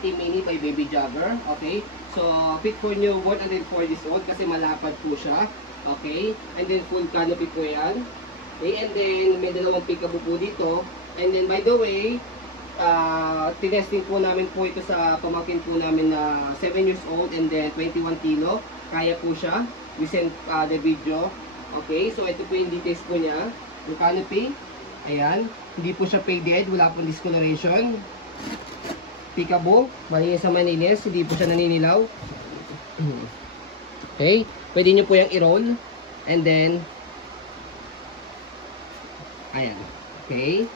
Mini by Baby Jogger. Okay, so fit for newborn and then 4 years old kasi malapad po siya. Okay, and then full canopy po yan. Okay, and then may dalawang peekaboo po dito. And then by the way, tinesting po namin po ito sa pamangkin po namin na 7 years old and then 21 kilo. Kaya po siya. We sent the video. Okay, so ito po yung details po niya. Yung canopy, ayan. Hindi po siya faded, wala pong discoloration. Peekaboo, malinis sa malinis, hindi po siya naninilaw. Okay, pwede nyo po yung i-roll. And then, ayan. Okay.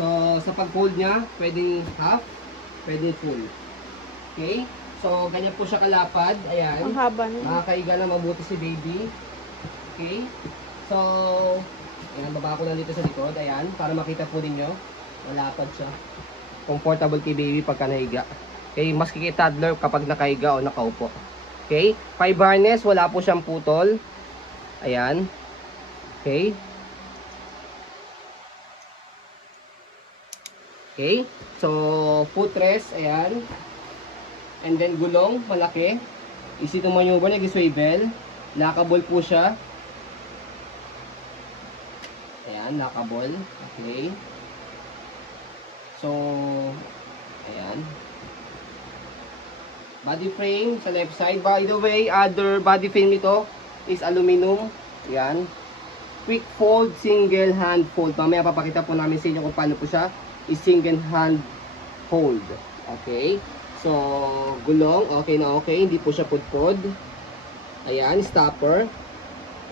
So, sa pag-fold niya, pwedeng half, pwedeng full. Okay. So, ganyan po siya kalapad. Ayan. Ang haba niya. Makakaiga na mabuti si baby. Okay. So, ayan, baba ko lang dito sa likod. Ayan, para makita po ninyo. Malapad siya. Comfortable kay baby pagka nahiga. Okay, maski kay toddler kapag nakahiga o nakaupo. Okay, 5 harness, wala po siyang putol. Ayan. Okay. Okay, so footrest, ayan. And then gulong, malaki. Easy to maneuver, nag-swivel. Lockable po siya. Ayan, lockable. Okay. So, ayan. Body frame sa left side. By the way, other body frame nito is aluminum. Ayan. Quick fold, single hand fold. Mamaya papakita po namin sa inyo kung paano po siya is single hand fold. Okay. So, gulong. Okay na okay. Hindi po siya pudpod. Ayan, stopper.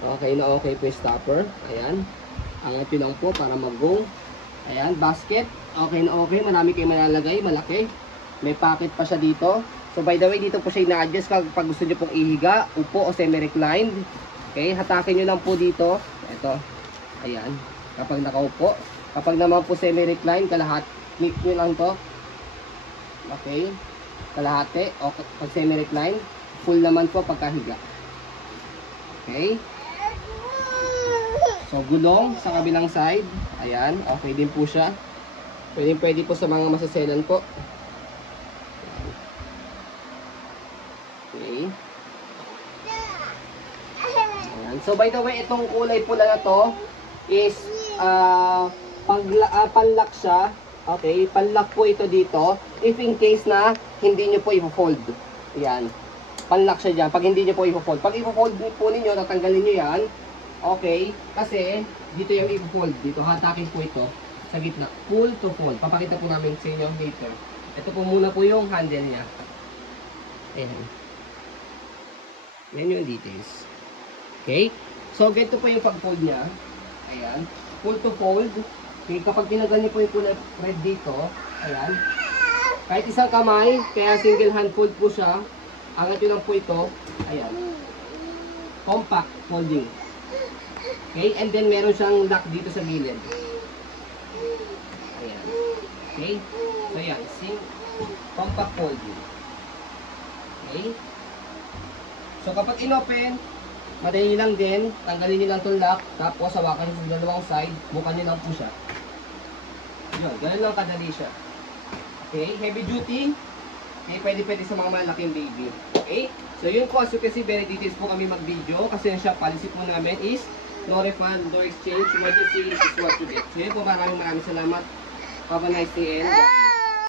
Okay na okay po yung stopper. Ayan. Angat yun lang po para mag-go. Ayan, basket. Okay na okay. Marami kayo malalagay. Malaki. May pocket pa siya dito. So, by the way, dito po siya ina-adjust kapag gusto nyo pong ihiga, upo o semi-reclined. Okay, hatakin nyo lang po dito. Ito. Ayan. Kapag nakaupo. Kapag naman po semi-reclined, kalahat. Click nyo lang to. Okay. Kalahati. O, pag semi-reclined, full naman po pagkahiga. Okay. So, gulong sa kabilang side. Ayan. Okay din po siya. Pwede po sa mga masaselan po. Okay. Ayan. So, by the way, itong kulay pula na to is panlock siya. Okay. Panlock po ito dito. If in case na hindi nyo po i-fold. Ayan. Panlock siya dyan. Pag hindi nyo po i-fold. Pag i-fold po ninyo, tatanggalin nyo yan. Okay. Kasi, dito yung i-fold. Dito, hatakin po ito. Sa gitna, pull to fold. Papakita po namin sa inyo later. Ito po muna po yung handle niya. Ayan. Yan yung details. Okay? So, ganito po yung pag-fold niya. Ayan. Pull to fold. Okay, kapag tinagal niyo po yung kulay red dito, ayan. Kahit isang kamay, kaya single hand fold po siya. Angat nyo lang po ito. Ayan. Compact folding. Okay? And then, meron siyang lock dito sa gilid. Ayan. Okay? So, yan. Compact folding. Okay? So, kapag in-open, madali lang din. Tanggalin nyo lang itong lock. Tapos, hawakan nyo sa dalawang side. Bukan nyo lang po siya. Yun. Ganun lang kadali siya. Okay? Heavy duty. Okay? Pwede sa mga malaking baby. Okay? So, yun po. As you can see, very details po kami mag-video. Kasi yung shop policy po namin is no refund, no exchange. What you see is what you get. So, yun po. Maraming salamat. Have a nice day and